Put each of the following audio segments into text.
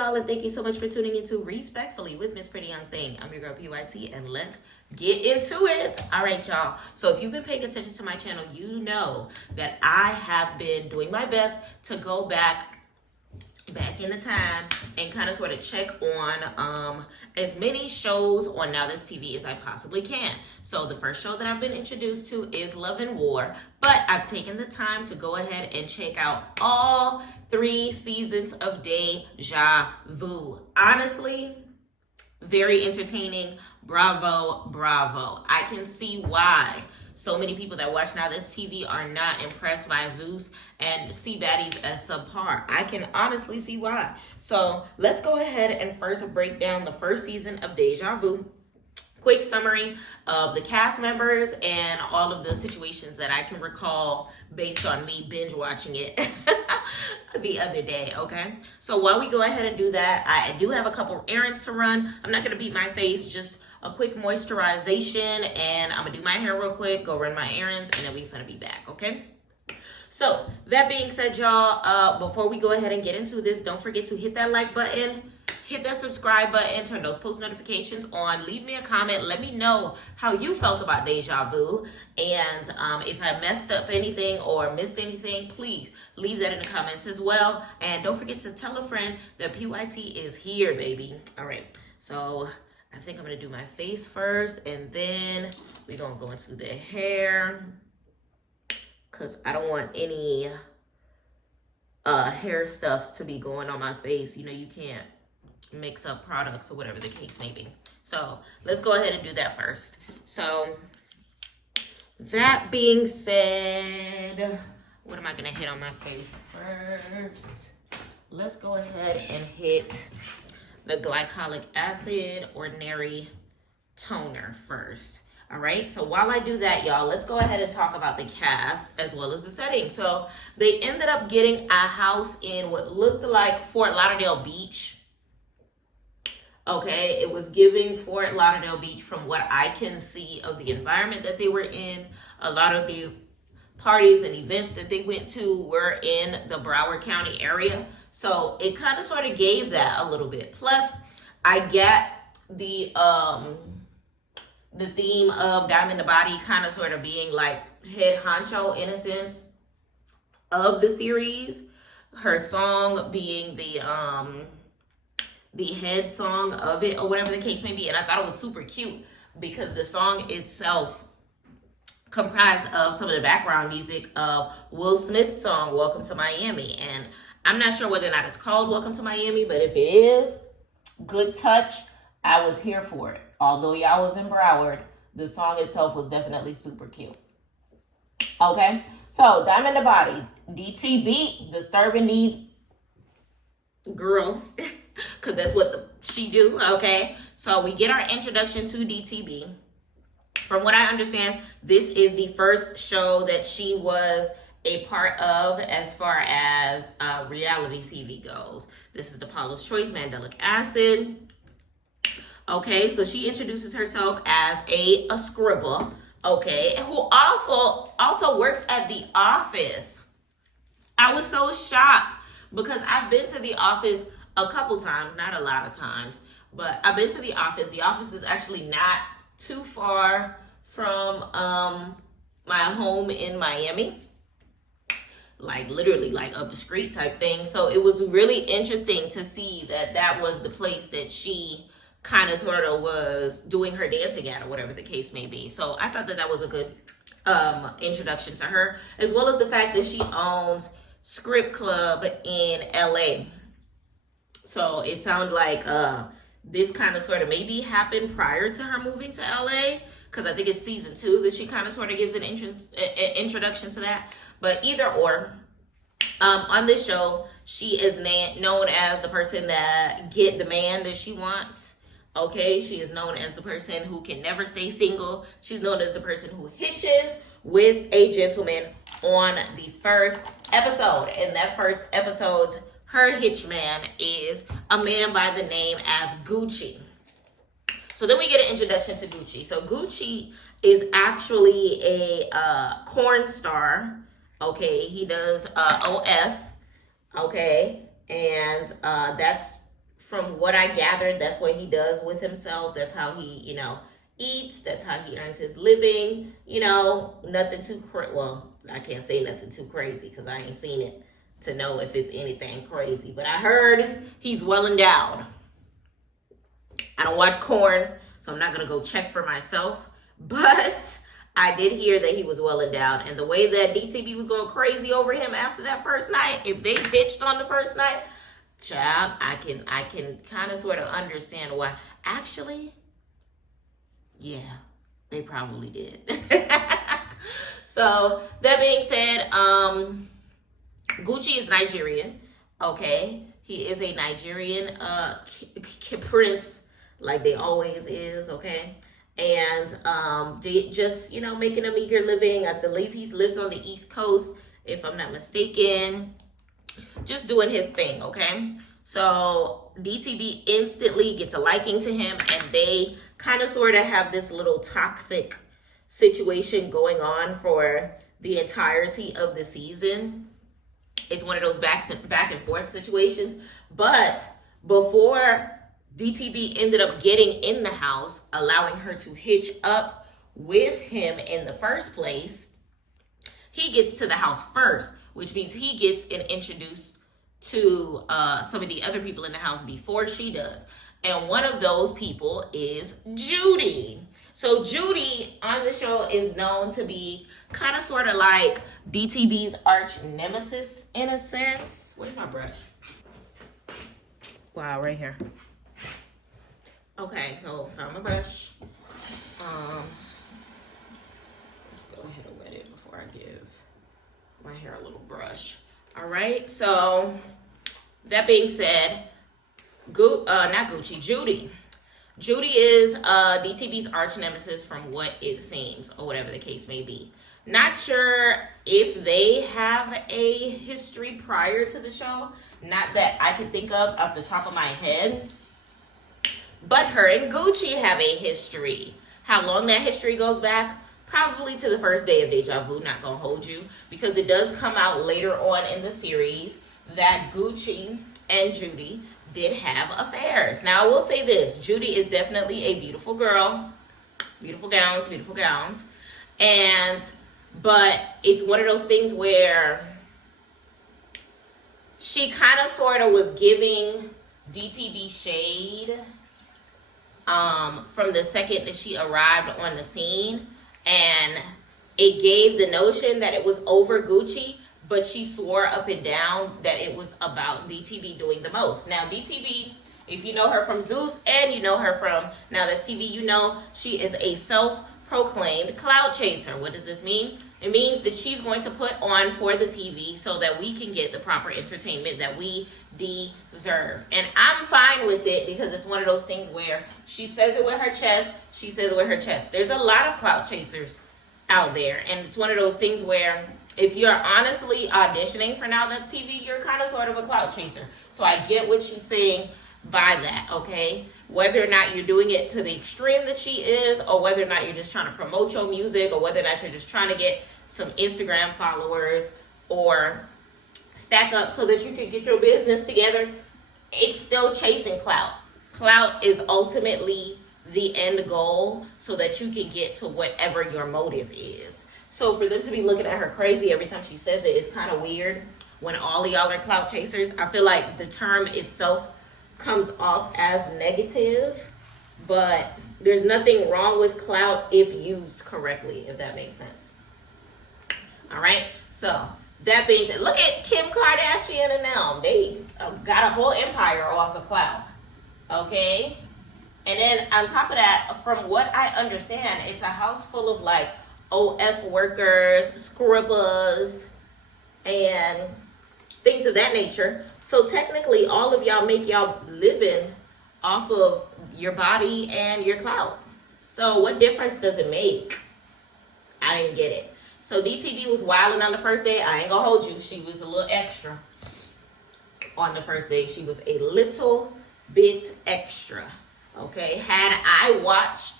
y'all, and thank you so much for tuning into Respectfully with Miss Pretty Young Thing. I'm your girl PYT, and let's get into it. All right, y'all. So if you've been paying attention to my channel, you know that I have been doing my best to go back in the time and kind of sort of check on as many shows on Now That's TV as I possibly can. So the first show that I've been introduced to is Love and War, but I've taken the time to go ahead and check out all 3 seasons of Deja Vu. Honestly, very entertaining. Bravo, bravo. I can see why so many people that watch Now That's TV are not impressed by Zeus and see baddies as subpar. I can honestly see why. So let's go ahead and first break down the first season of Deja Vu. Quick summary of the cast members and all of the situations that I can recall based on me binge watching it the other day, okay? So while we go ahead and do that, I do have a couple errands to run. I'm not going to beat my face, just a quick moisturization, and I'm going to do my hair real quick, go run my errands, and then we're going to be back, okay? So that being said, y'all, before we go ahead and get into this, don't forget to hit that like button, hit that subscribe button, turn those post notifications on, leave me a comment, let me know how you felt about Deja Vu, and if I messed up anything or missed anything, please leave that in the comments as well, and don't forget to tell a friend that PYT is here, baby. All right, so I think I'm gonna do my face first, and then we're gonna go into the hair, because I don't want any hair stuff to be going on my face. You know, you can't mix up products or whatever the case may be. So let's go ahead and do that first. So that being said, what am I gonna hit on my face first? Let's go ahead and hit the glycolic acid ordinary toner first. All right, so while I do that, y'all, let's go ahead and talk about the cast as well as the setting. So they ended up getting a house in what looked like Fort Lauderdale Beach. Okay, it was giving Fort Lauderdale Beach from what I can see of the environment that they were in. A lot of the parties and events that they went to were in the Broward County area. So it kind of sort of gave that a little bit. Plus, I get the theme of Diamond the Body kind of sort of being like head honcho in a sense of the series. Her song being the head song of it or whatever the case may be. And I thought it was super cute because the song itself comprised of some of the background music of Will Smith's song, Welcome to Miami. And I'm not sure whether or not it's called Welcome to Miami, but if it is, good touch. I was here for it. Although y'all was in Broward, the song itself was definitely super cute. Okay, so Diamond the Body, DTB, disturbing these girls, because that's what she do, okay? So we get our introduction to DTB. From what I understand, this is the first show that she was a part of as far as reality TV goes. This is the Paula's Choice Mandelic Acid. Okay, so she introduces herself as a scribble, okay, who also works at The Office. I was so shocked because I've been to The Office a couple times, not a lot of times, but I've been to The Office. The Office is actually not too far from my home in Miami, like literally like up the street type thing. So it was really interesting to see that that was the place that she kind of sort of was doing her dancing at or whatever the case may be. So I thought that that was a good introduction to her, as well as the fact that she owns Script Club in LA. So it sounded like this kind of sort of maybe happened prior to her moving to LA, because I think it's season 2 that she kind of sort of gives an introduction to that. But either or, on this show, she is known as the person that get the man that she wants. Okay, she is known as the person who can never stay single. She's known as the person who hitches with a gentleman on the first episode. And that first episode's her hitchman is a man by the name as Gucci. So then we get an introduction to Gucci. So Gucci is actually a corn star. Okay, he does OF. Okay, and that's from what I gathered, that's what he does with himself. That's how he, eats. That's how he earns his living. Nothing too well, I can't say nothing too crazy because I ain't seen it to know if it's anything crazy. But I heard he's well endowed. I don't watch corn, so I'm not going to go check for myself. But I did hear that he was well endowed. And the way that DTB was going crazy over him after that first night, if they hitched on the first night, child, I can kind of sort of understand why. Actually, yeah, they probably did. So that being said, Gucci is Nigerian. Okay, he is a Nigerian prince, like they always is. Okay, and they just making a meager living. I believe he lives on the East Coast, if I'm not mistaken. Just doing his thing. Okay, so DTB instantly gets a liking to him, and they kind of sort of have this little toxic situation going on for the entirety of the season. It's one of those back and forth situations. But before DTB ended up getting in the house, allowing her to hitch up with him in the first place, he gets to the house first, which means he gets introduced to some of the other people in the house before she does. And one of those people is Judy. So Judy on the show is known to be kind of sort of like DTB's arch nemesis in a sense. Where's my brush? Wow, right here. Okay, so found my brush. Let's go ahead and wet it before I give my hair a little brush. All right, so that being said, Judy. Judy is DTB's arch nemesis from what it seems, or whatever the case may be. Not sure if they have a history prior to the show. Not that I could think of off the top of my head. But her and Gucci have a history. How long that history goes back? Probably to the first day of Deja Vu, not gonna hold you. Because it does come out later on in the series that Gucci and Judy did have affairs. Now, I will say this. Judy is definitely a beautiful girl. Beautiful gowns. But it's one of those things where she kind of sort of was giving DTB shade from the second that she arrived on the scene. And it gave the notion that it was over Gucci, but she swore up and down that it was about DTB doing the most. Now, DTB, if you know her from Zeus and you know her from Now That's TV, you know she is a self-proclaimed cloud chaser. What does this mean? It means that she's going to put on for the TV so that we can get the proper entertainment that we deserve. And I'm fine with it because it's one of those things where she says it with her chest, she says it with her chest. There's a lot of cloud chasers out there, and it's one of those things where if you're honestly auditioning for Now That's TV, you're kind of sort of a clout chaser. So I get what she's saying by that, okay? Whether or not you're doing it to the extreme that she is, or whether or not you're just trying to promote your music, or whether or not you're just trying to get some Instagram followers, or stack up so that you can get your business together, it's still chasing clout. Clout is ultimately the end goal so that you can get to whatever your motive is. So for them to be looking at her crazy every time she says it is kind of weird when all of y'all are clout chasers. I feel like the term itself comes off as negative, but there's nothing wrong with clout if used correctly, if that makes sense. All right, so that being said, look at Kim Kardashian and them. They got a whole empire off of clout, okay? And then on top of that, from what I understand, it's a house full of like OF workers, scribblers, and things of that nature. So technically, all of y'all make y'all living off of your body and your clout. So what difference does it make? I didn't get it. So DTB was wilding on the first day. I ain't gonna hold you. She was a little extra on the first day. She was a little bit extra. Okay. Had I watched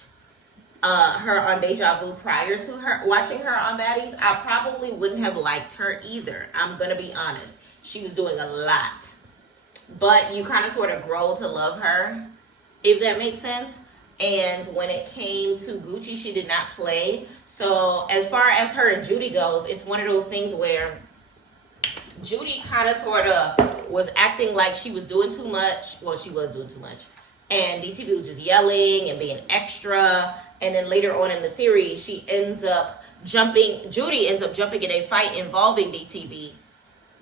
her on Deja Vu prior to her watching her on Baddies, I probably wouldn't have liked her either. I'm gonna be honest. She was doing a lot. but you kind of sort of grow to love her, if that makes sense. And when it came to Gucci, she did not play. So as far as her and Judy goes, it's one of those things where Judy kind of sort of was acting like she was doing too much. Well, she was doing too much. And DTB was just yelling and being extra. And then later on in the series, Judy ends up jumping in a fight involving DTB.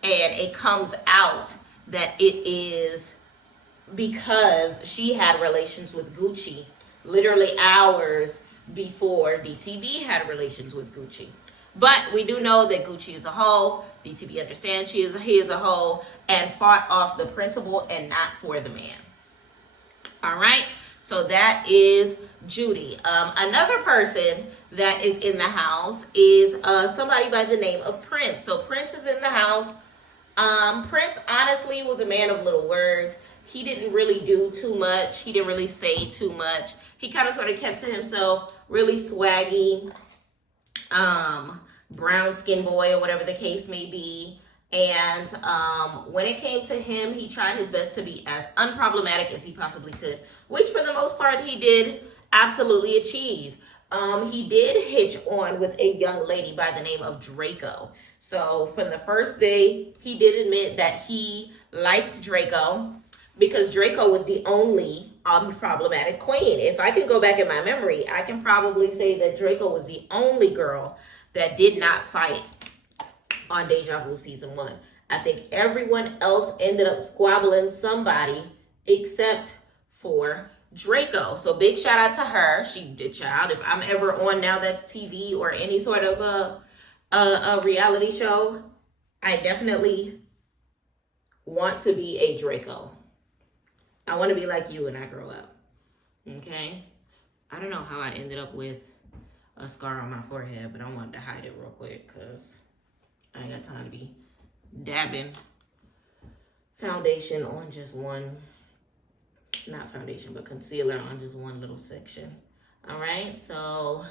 And it comes out that it is because she had relations with Gucci literally hours before DTB had relations with Gucci. But we do know that Gucci is a hoe. DTB understands he is a hoe and fought off the principal and not for the man. All right. So that is Judy. Another person that is in the house is somebody by the name of Prince. So Prince is in the house. Prince honestly was a man of little words. He didn't really do too much. He didn't really say too much. He kind of sort of kept to himself, really swaggy, brown skin boy or whatever the case may be. And when it came to him, he tried his best to be as unproblematic as he possibly could, which for the most part he did absolutely achieve. He did hitch on with a young lady by the name of Draco. So from the first day, he did admit that he liked Draco because Draco was the only unproblematic queen. If I can go back in my memory, I can probably say that Draco was the only girl that did not fight on Deja Vu season 1. I think everyone else ended up squabbling somebody except for Draco. So big shout out to her. She did, child. If I'm ever on Now That's TV or any sort of a reality show, I definitely want to be a Draco. I want to be like you when I grow up. Okay? I don't know how I ended up with a scar on my forehead, but I wanted to hide it real quick because I ain't got time to be dabbing foundation on just one, not foundation, but concealer on just one little section. All right, so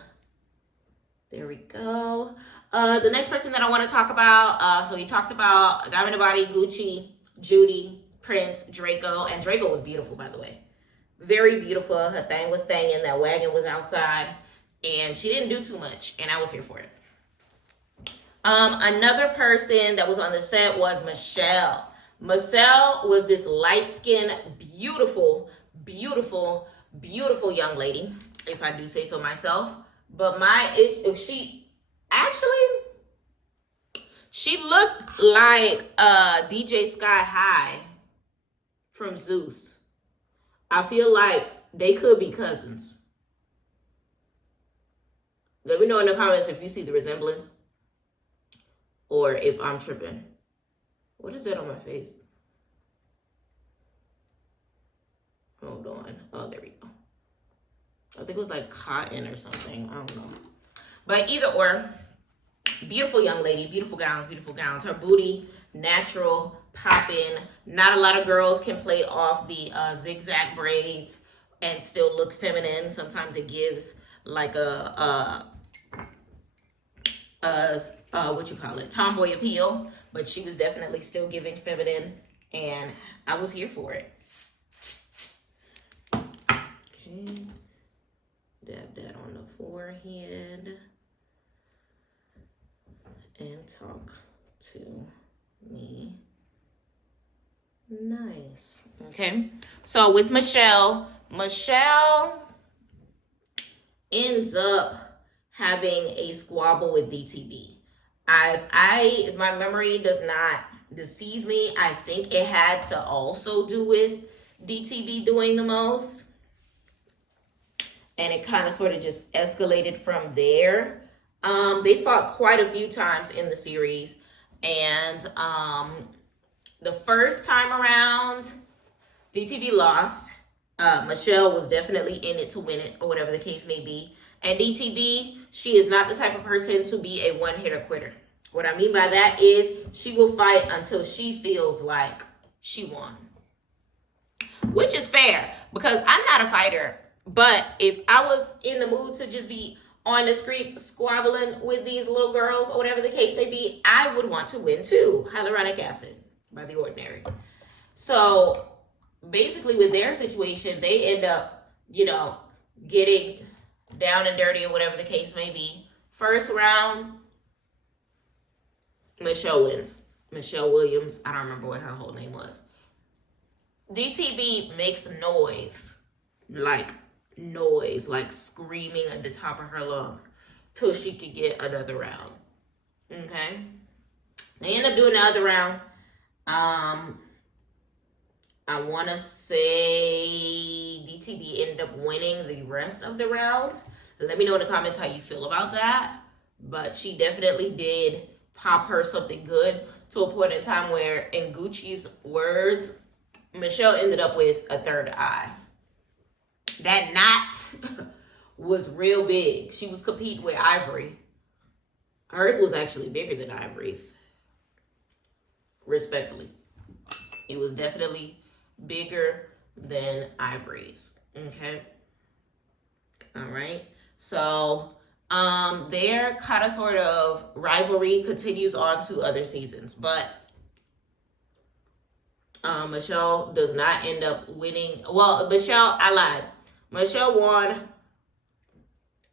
there we go. The next person that I want to talk about, so we talked about Diamond the Body, Gucci, Judy, Prince, Draco, and Draco was beautiful, by the way. Very beautiful. Her thing was thangin', that wagon was outside, and she didn't do too much, and I was here for it. Another person that was on the set was Michelle. Michelle was this light-skinned, beautiful, beautiful, beautiful young lady, if I do say so myself. But she looked like DJ Sky High from Zeus. I feel like they could be cousins. Let me know in the comments if you see the resemblance or if I'm tripping. What is that on my face? Hold on. Oh, there we go. I think it was like cotton or something. I don't know. But either or, beautiful young lady, beautiful gowns, beautiful gowns. Her booty, natural, popping. Not a lot of girls can play off the zigzag braids and still look feminine. Sometimes it gives like tomboy appeal, but she was definitely still giving feminine, and I was here for it. Okay, dab that on the forehead and talk to me nice. Okay, so with Michelle ends up having a squabble with DTB. If my memory does not deceive me, I think it had to also do with DTB doing the most. And it kind of sort of just escalated from there. They fought quite a few times in the series. And the first time around, DTB lost. Michelle was definitely in it to win it, or whatever the case may be. And DTB, she is not the type of person to be a one-hitter quitter. What I mean by that is she will fight until she feels like she won. Which is fair, because I'm not a fighter. But if I was in the mood to just be on the streets squabbling with these little girls, or whatever the case may be, I would want to win too. Hyaluronic acid by The Ordinary. So basically with their situation, they end up, getting down and dirty or whatever the case may be. First round, Michelle wins. Michelle Williams. I don't remember what her whole name was. DTB makes like screaming at the top of her lungs till she could get another round. Okay? They end up doing the other round. I want to say DTB ended up winning the rest of the rounds. Let me know in the comments how you feel about that. But she definitely did pop her something good to a point in time where, in Gucci's words, Michelle ended up with a third eye. That knot was real big. She was competing with Ivory. Hers was actually bigger than Ivory's. Respectfully. It was definitely bigger than Ivory's. Okay? All right. So, their kind of sort of rivalry continues on to other seasons. But Michelle does not end up winning. Well, I lied. Michelle won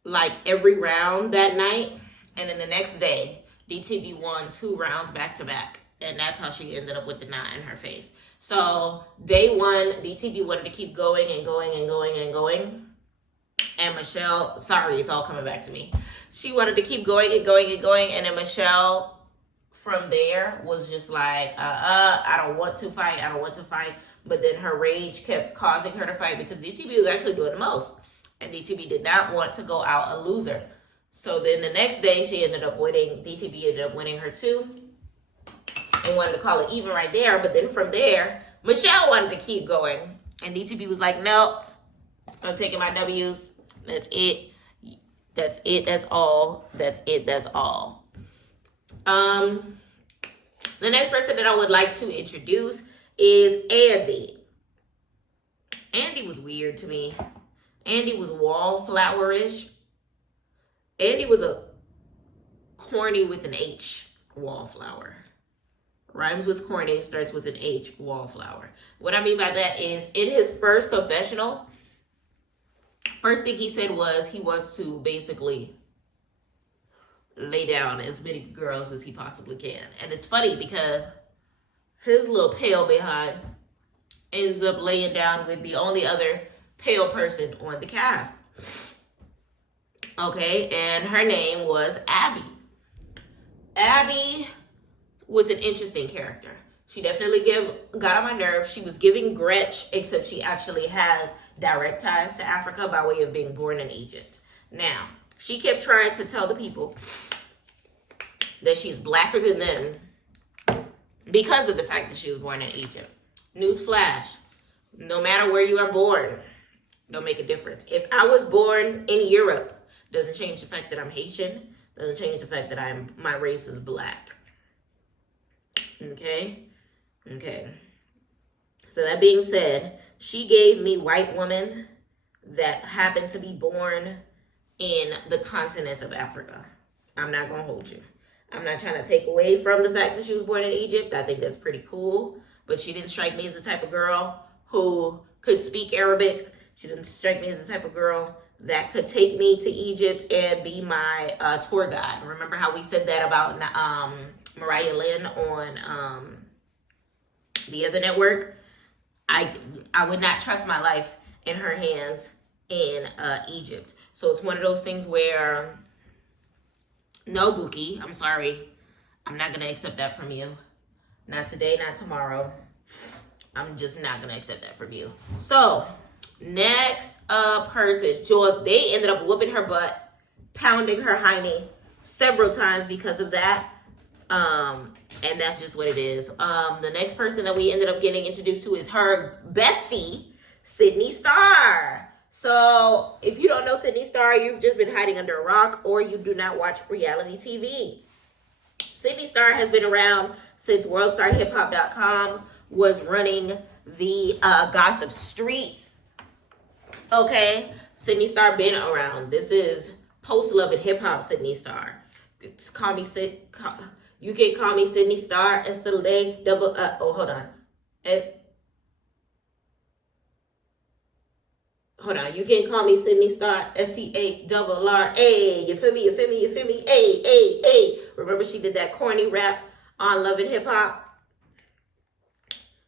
like every round that night. And then the next day, DTB won 2 rounds back to back. And that's how she ended up with the knot in her face. So day 1, DTB wanted to keep going and going and going and going. And Michelle, sorry, it's all coming back to me. She wanted to keep going and going and going. And then Michelle, from there, was just like, I don't want to fight. I don't want to fight. But then her rage kept causing her to fight because DTB was actually doing the most. And DTB did not want to go out a loser. So then the next day, she ended up winning. DTB ended up winning her too. And wanted to call it even right there. But then from there, Michelle wanted to keep going. And DTB was like, no, I'm taking my W's. That's it. That's it. That's all. That's it. That's all. The next person that I would like to introduce is Andy. Andy was weird to me. Andy was wallflowerish. Andy was a corny with an H wallflower. Rhymes with corny, starts with an H, wallflower. What I mean by that is, in his first confessional, first thing he said was he wants to basically lay down as many girls as he possibly can. And it's funny because his little pale behind ends up laying down with the only other pale person on the cast. Okay, and her name was Abby. Abby was an interesting character. She definitely got on my nerves. She was giving Gretch, except she actually has direct ties to Africa by way of being born in Egypt. Now, she kept trying to tell the people that she's blacker than them because of the fact that she was born in Egypt. Newsflash, no matter where you are born, don't make a difference. If I was born in Europe, doesn't change the fact that I'm Haitian, doesn't change the fact that my race is black. Okay? So that being said, she gave me white woman that happened to be born in the continent of Africa. I'm not going to hold you. I'm not trying to take away from the fact that she was born in Egypt. I think that's pretty cool. But she didn't strike me as the type of girl who could speak Arabic. She didn't strike me as the type of girl that could take me to Egypt and be my tour guide. Remember how we said that about Mariah Lynn on the other network? I would not trust my life in her hands in Egypt. So it's one of those things where, no, Buki, I'm sorry. I'm not going to accept that from you. Not today, not tomorrow. I'm just not going to accept that from you. So, next person, Joyce, they ended up whooping her butt, pounding her hiney several times because of that. And that's just what it is. The next person that we ended up getting introduced to is her bestie, Sydney Starr. So if you don't know Sydney Starr, you've just been hiding under a rock, or you do not watch reality TV. Sydney Starr has been around since WorldStarHipHop.com was running the gossip streets. Okay, Sydney Starr been around. This is post-love and hip-hop Sydney Starr. You can call me Sydney Starr. Hold on. hold on, you can call me Sydney Star, SCARRA. You feel me? You feel me? You feel me? A. Remember she did that corny rap on Love and Hip Hop?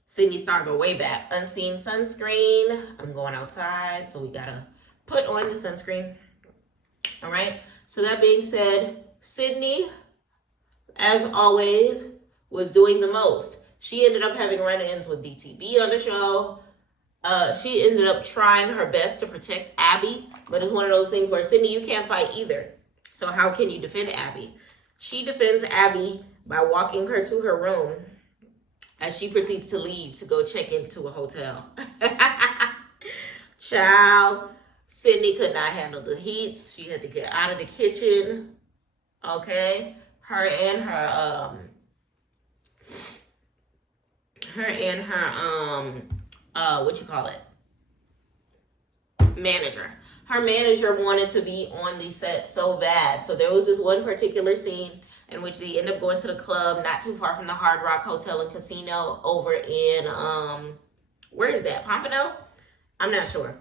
Sydney Star go way back. Unseen sunscreen. I'm going outside, so we gotta put on the sunscreen. All right. So that being said, Sydney, as always, was doing the most. She ended up having run-ins with DTB on the show. She ended up trying her best to protect Abby, but it's one of those things where, Sydney, you can't fight either. So how can you defend Abby? She defends Abby by walking her to her room as she proceeds to leave to go check into a hotel. Child, Sydney could not handle the heat. She had to get out of the kitchen. Okay? Her and her manager. Her manager wanted to be on the set so bad. So there was this one particular scene in which they end up going to the club not too far from the Hard Rock Hotel and Casino over in, where is that? Pompano? I'm not sure.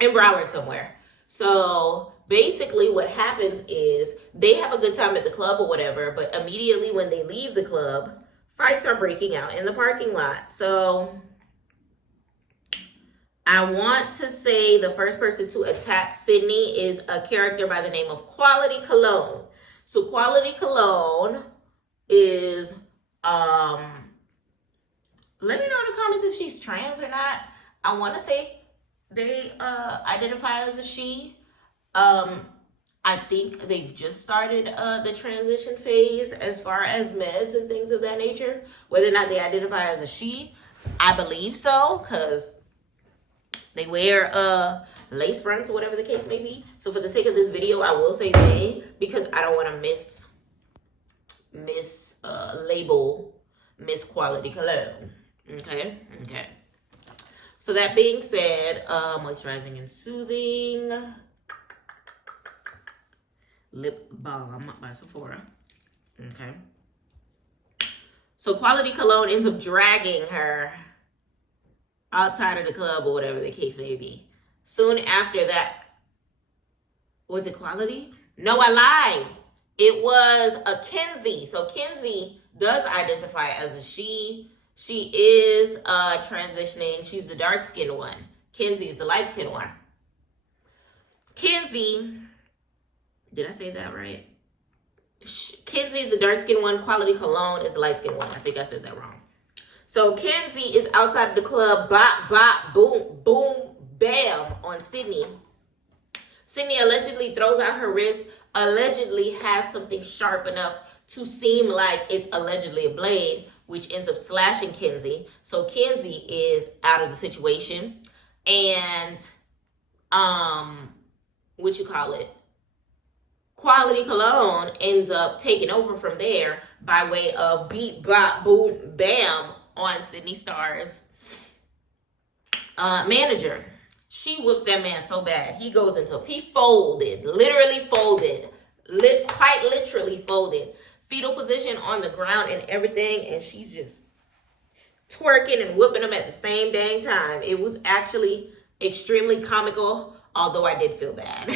In Broward somewhere. So basically what happens is they have a good time at the club or whatever, but immediately when they leave the club, fights are breaking out in the parking lot. So I want to say the first person to attack Sydney is a character by the name of Quality Cologne. So Quality Cologne is, let me know in the comments if she's trans or not. I want to say they identify as a she. I think they've just started the transition phase as far as meds and things of that nature. Whether or not they identify as a she, I believe so, because they wear lace fronts or whatever the case may be. So for the sake of this video, I will say they, because I don't want to label Miss Quality Cologne. Okay. So that being said, moisturizing and soothing lip balm by Sephora. Okay. So Quality Cologne ends up dragging her outside of the club or whatever the case may be. Soon after that, was it Quality? No, I lied. It was a Kenzie. So Kenzie does identify as a she. She is transitioning. She's the dark-skinned one. Kenzie is the light-skinned one. Kenzie, did I say that right? Kenzie is the dark-skinned one. Quality Cologne is the light-skinned one. I think I said that wrong. So Kenzie is outside of the club, bop, bop, boom, boom, bam, on Sydney. Sydney allegedly throws out her wrist, allegedly has something sharp enough to seem like it's allegedly a blade, which ends up slashing Kenzie. So Kenzie is out of the situation. And, Quality Cologne ends up taking over from there by way of beat, bop, boom, bam on Sydney Starr's manager. She whoops that man so bad. He goes into, he folded, literally folded, quite literally folded. Fetal position on the ground and everything. And she's just twerking and whooping him at the same dang time. It was actually extremely comical, although I did feel bad.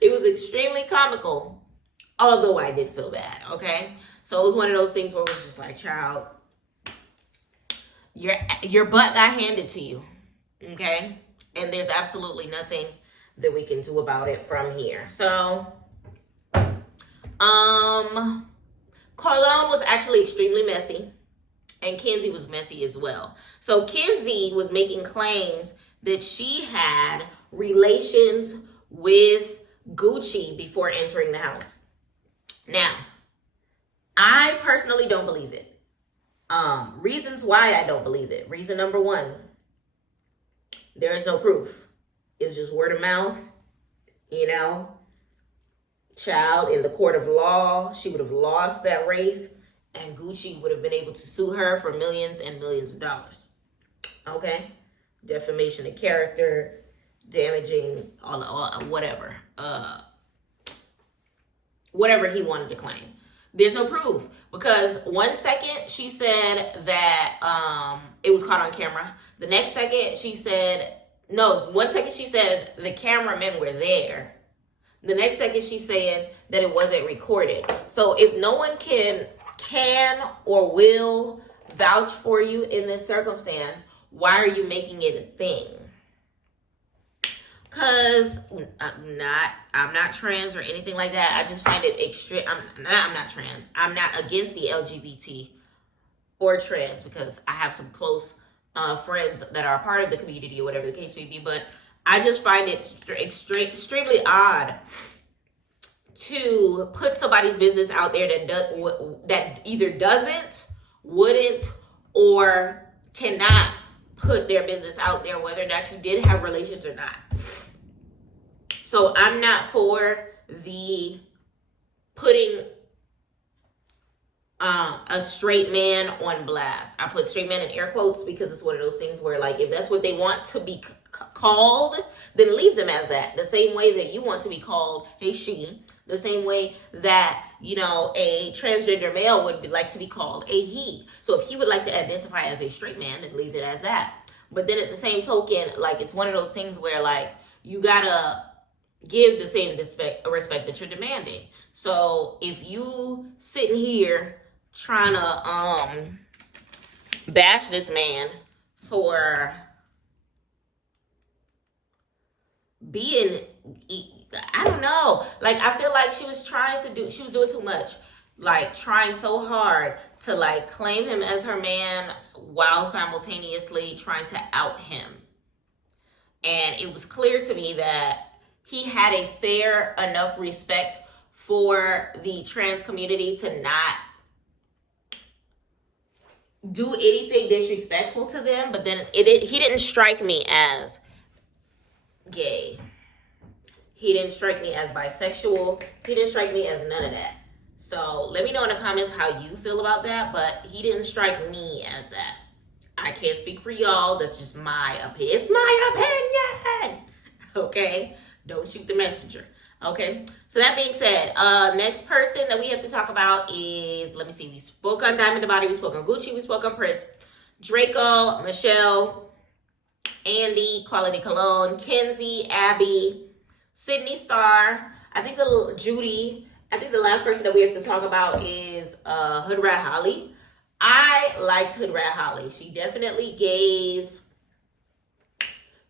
It was extremely comical, although I did feel bad, okay? So it was one of those things where it was just like, child, your butt got handed to you, okay? And there's absolutely nothing that we can do about it from here. So, Cologne was actually extremely messy, and Kenzie was messy as well. So Kenzie was making claims that she had relations with Gucci before entering the house. Now, I personally don't believe it. Reasons why I don't believe it. Reason number one, there is no proof. It's just word of mouth, Child, in the court of law, she would have lost that race, and Gucci would have been able to sue her for millions and millions of dollars. Okay? Defamation of character, damaging, all whatever. Whatever he wanted to claim. There's no proof, because 1 second she said that it was caught on camera. The next second she said No, one second she said the cameramen were there. The next second she's saying that it wasn't recorded. So if no one can or will vouch for you in this circumstance, why are you making it a thing? Because I'm not trans or anything like that. I just find it extreme. I'm not trans. I'm not against the LGBT or trans, because I have some close friends that are a part of the community or whatever the case may be. But I just find it extremely odd to put somebody's business out there that either doesn't, wouldn't, or cannot put their business out there, whether or not you did have relations or not. So I'm not for the putting a straight man on blast. I put straight man in air quotes because it's one of those things where, like, if that's what they want to be called, then leave them as that. The same way that you want to be called a she, the same way that, you know, a transgender male would like to be called a he. So if he would like to identify as a straight man, then leave it as that. But then at the same token, like, it's one of those things where, like, you gotta give the same respect that you're demanding. So if you sitting here trying to bash this man for being, I don't know, like, I feel like she was doing too much, like trying so hard to like claim him as her man while simultaneously trying to out him. And it was clear to me that he had a fair enough respect for the trans community to not do anything disrespectful to them, but then he didn't strike me as gay. He didn't strike me as bisexual. He didn't strike me as none of that. So let me know in the comments how you feel about that, but he didn't strike me as that. I can't speak for y'all. That's just my opinion. It's my opinion. Okay? Don't shoot the messenger. Okay? So that being said, next person that we have to talk about is, let me see, we spoke on Diamond the Body, we spoke on Gucci, we spoke on Prince, Draco, Michelle, Andy, Quality Cologne, Kenzie, Abby, Sydney Star, I think Judy. I think the last person that we have to talk about is Hood Rat Holly. I liked Hood Rat Holly. She definitely gave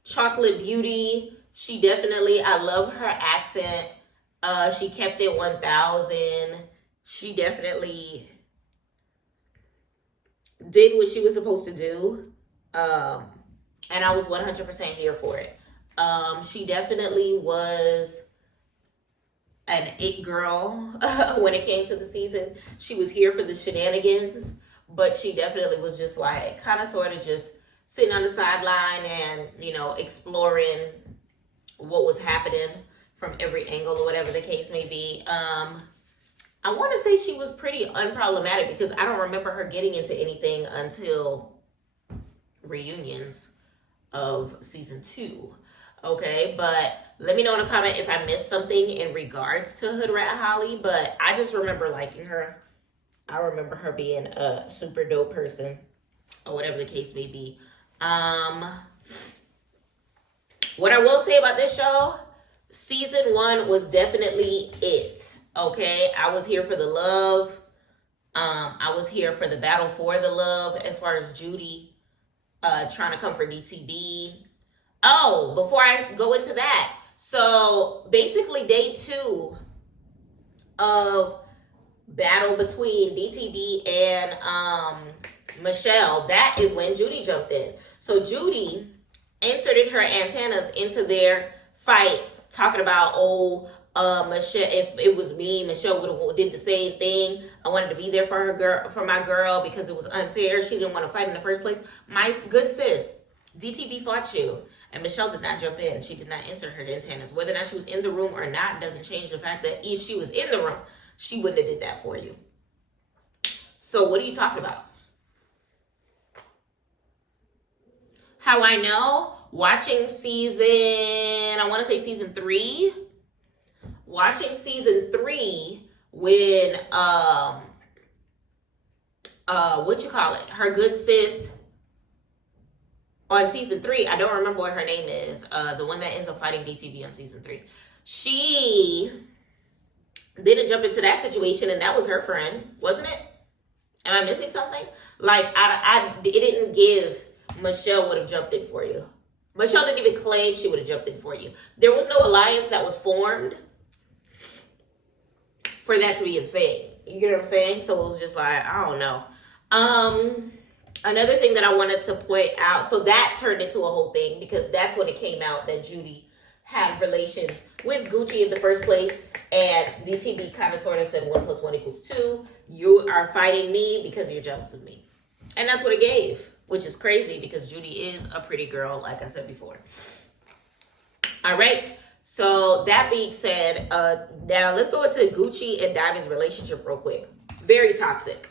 Chocolate Beauty. She definitely, I love her accent. She kept it 1000. She definitely did what she was supposed to do. And I was 100% here for it. She definitely was an it girl when it came to the season. She was here for the shenanigans, but she definitely was just like kind of sort of just sitting on the sideline and, you know, exploring what was happening from every angle or whatever the case may be. I want to say she was pretty unproblematic because I don't remember her getting into anything until reunions of season 2. Okay, but let me know in a comment if I missed something in regards to Hood Rat Holly, but I just remember liking her. I remember her being a super dope person or whatever the case may be. What I will say about this show, season 1 was definitely it. Okay, I was here for the love. I was here for the battle for the love as far as Judy trying to come for DTB. Oh, before I go into that, so basically day 2 of battle between DTB and Michelle, that is when Judy jumped in. So Judy inserted her antennas into their fight, talking about, Michelle, if it was me, Michelle would have did the same thing. I wanted to be there for my girl, because it was unfair. She didn't want to fight in the first place. My good sis, DTB fought you. And Michelle did not jump in. She did not insert her antennas. Whether or not she was in the room or not doesn't change the fact that if she was in the room, she wouldn't have did that for you. So what are you talking about? How I know? Watching season 3. Watching season 3 when, her good sis, on season 3, I don't remember what her name is, the one that ends up fighting DTV on season 3. She didn't jump into that situation, and that was her friend, wasn't it? Am I missing something? Like, it didn't give Michelle would have jumped in for you. Michelle didn't even claim she would have jumped in for you. There was no alliance that was formed for that to be a thing. You get what I'm saying? So it was just like, I don't know. Another thing that I wanted to point out, so that turned into a whole thing because that's when it came out that Judy had relations with Gucci in the first place, and DTV kind of sort of said 1 + 1 = 2. You are fighting me because you're jealous of me. And that's what it gave, which is crazy because Judy is a pretty girl, like I said before. All right. So that being said, now let's go into Gucci and Diamond's relationship real quick. Very toxic.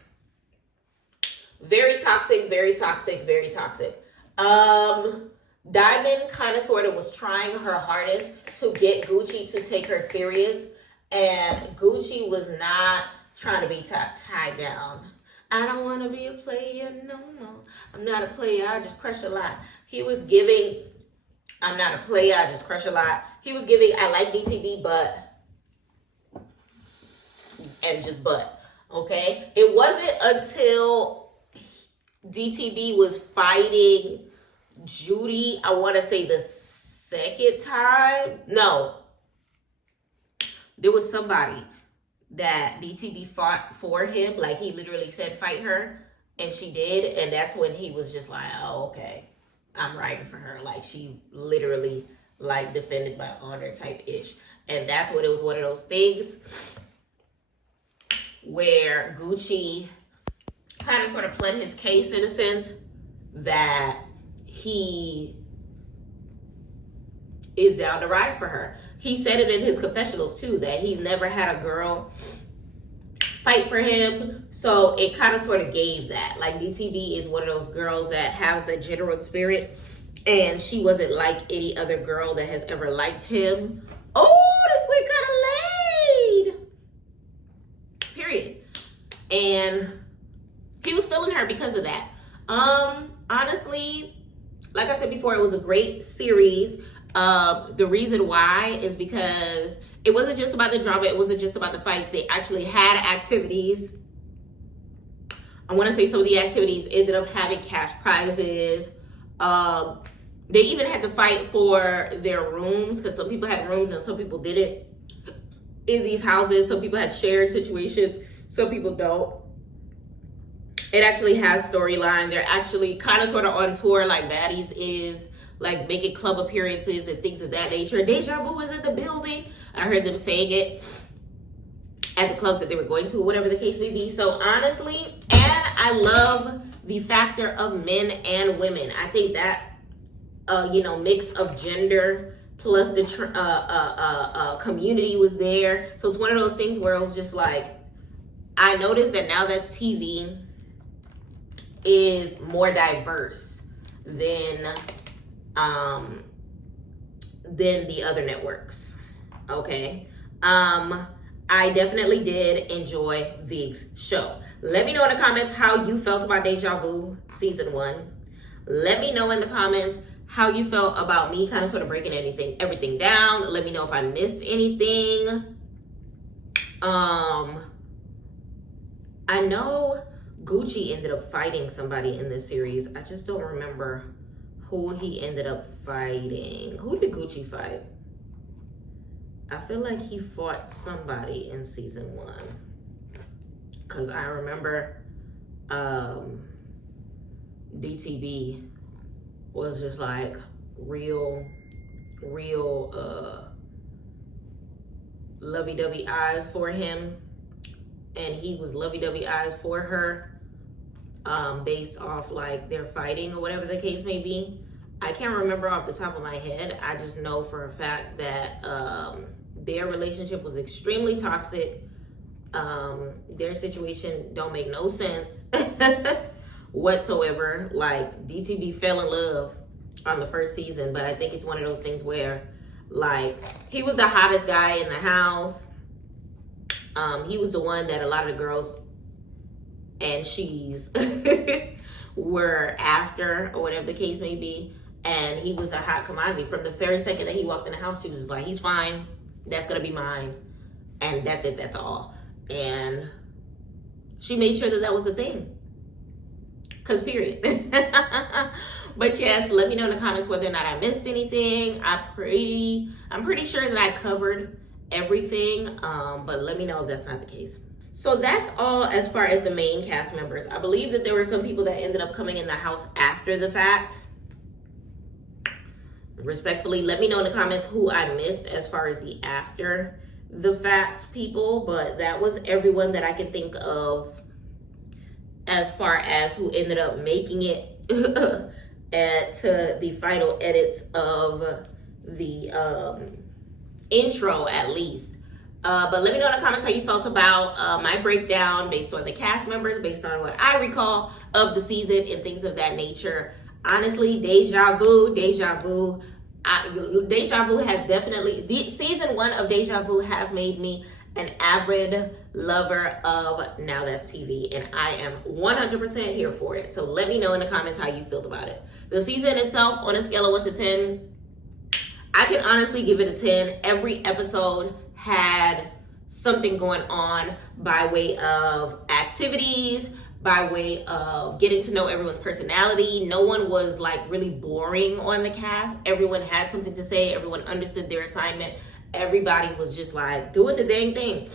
Very toxic, very toxic, very toxic. Diamond kind of sort of was trying her hardest to get Gucci to take her serious. And Gucci was not trying to be tied down. I don't want to be a player no more. I'm not a player, I just crush a lot. He was giving, I'm not a player, I just crush a lot. He was giving, I like DTV, but, and just but, okay? It wasn't until DTV was fighting Judy, I want to say the second time. No. There was somebody that DTV fought for him. Like, he literally said, fight her. And she did. And that's when he was just like, oh, okay. I'm riding for her. Like, she literally, like, defended my honor type ish. And that's what it was, one of those things where Gucci kind of sort of pled his case in a sense that he is down to ride for her. He said it in his confessionals too, that he's never had a girl fight for him. So it kind of sort of gave that. Like, DTV is one of those girls that has a general spirit, and she wasn't like any other girl that has ever liked him. Oh, this wig kind of laid. Period. And he was feeling her because of that. Honestly, like I said before, it was a great series. The reason why is because it wasn't just about the drama. It wasn't just about the fights. They actually had activities. I want to say some of the activities ended up having cash prizes. They even had to fight for their rooms because some people had rooms and some people didn't in these houses. Some people had shared situations. Some people don't. It actually has storyline. They're actually kind of sort of on tour like Baddies is, like making club appearances and things of that nature. Deja Vu was in the building. I heard them saying it at the clubs that they were going to, whatever the case may be. So honestly, and I love the factor of men and women. I think that, mix of gender plus the community was there. So it's one of those things where it was just like, I noticed that now that TV is more diverse than the other networks. Okay. I definitely did enjoy Vig's show. Let me know in the comments how you felt about Deja Vu season 1. Let me know in the comments how you felt about me kind of sort of breaking everything down. Let me know if I missed anything. I know Gucci ended up fighting somebody in this series. I just don't remember who he ended up fighting. Who did Gucci fight? I feel like he fought somebody in season 1. Because I remember DTV was just like real lovey-dovey eyes for him. And he was lovey-dovey eyes for her. Based off like their fighting or whatever the case may be. I can't remember off the top of my head. I just know for a fact that their relationship was extremely toxic. Their situation don't make no sense whatsoever. Like, DTV fell in love on the first season, but I think it's one of those things where like he was the hottest guy in the house. He was the one that a lot of the girls and she's were after, or whatever the case may be. And he was a hot commodity. From the very second that he walked in the house, she was just like, he's fine. That's going to be mine. And that's it. That's all. And she made sure that that was the thing. Because period. But yes, let me know in the comments whether or not I missed anything. I'm pretty sure that I covered everything. But let me know if that's not the case. So that's all as far as the main cast members. I believe that there were some people that ended up coming in the house after the fact. Respectfully, let me know in the comments who I missed as far as the after the fact people. But that was everyone that I can think of as far as who ended up making it to the final edits of the intro, at least. But let me know in the comments how you felt about my breakdown based on the cast members, based on what I recall of the season and things of that nature. Honestly, deja vu has definitely, season 1 of Deja Vu has made me an avid lover of Now That's TV, and I am 100% here for it. So let me know in the comments how you felt about it. The season itself, on a scale of 1 to 10, I can honestly give it a 10. Every episode had something going on by way of activities, by way of getting to know everyone's personality. No one was like really boring on the cast. Everyone had something to say. Everyone understood their assignment. Everybody was just like doing the dang thing.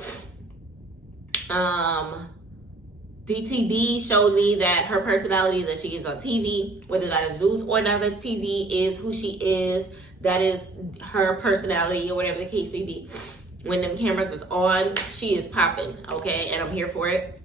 DTB showed me that her personality that she gives on TV, whether that is Zeus or Now That's TV, is who she is. That is her personality, or whatever the case may be. When them cameras is on, she is popping, okay? And I'm here for it.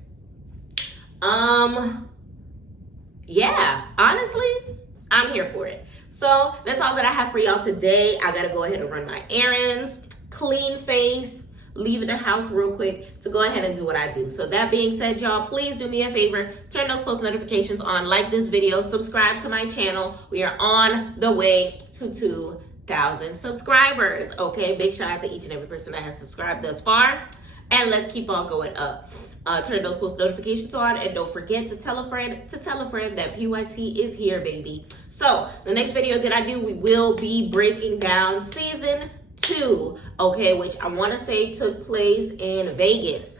Yeah, honestly, I'm here for it. So that's all that I have for y'all today. I gotta go ahead and run my errands, clean face, leaving the house real quick to go ahead and do what I do. So that being said, y'all, please do me a favor, turn those post notifications on, like this video, subscribe to my channel. We are on the way to 2,000 subscribers, okay? Big shout out to each and every person that has subscribed thus far, and let's keep on going up. Turn those post notifications on, and don't forget to tell a friend that PYT is here, baby. So the next video that I do, we will be breaking down season 2, okay, which I want to say took place in Vegas.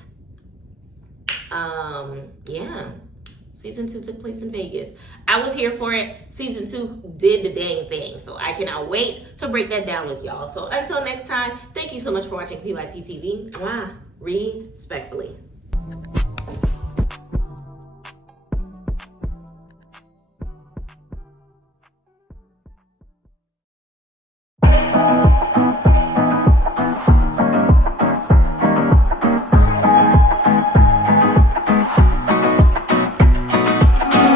Yeah, season 2 took place in Vegas. I was here for it. Season 2 did the dang thing, so I cannot wait to break that down with y'all. So until next time, thank you so much for watching PYT TV. Mwah. Respectfully.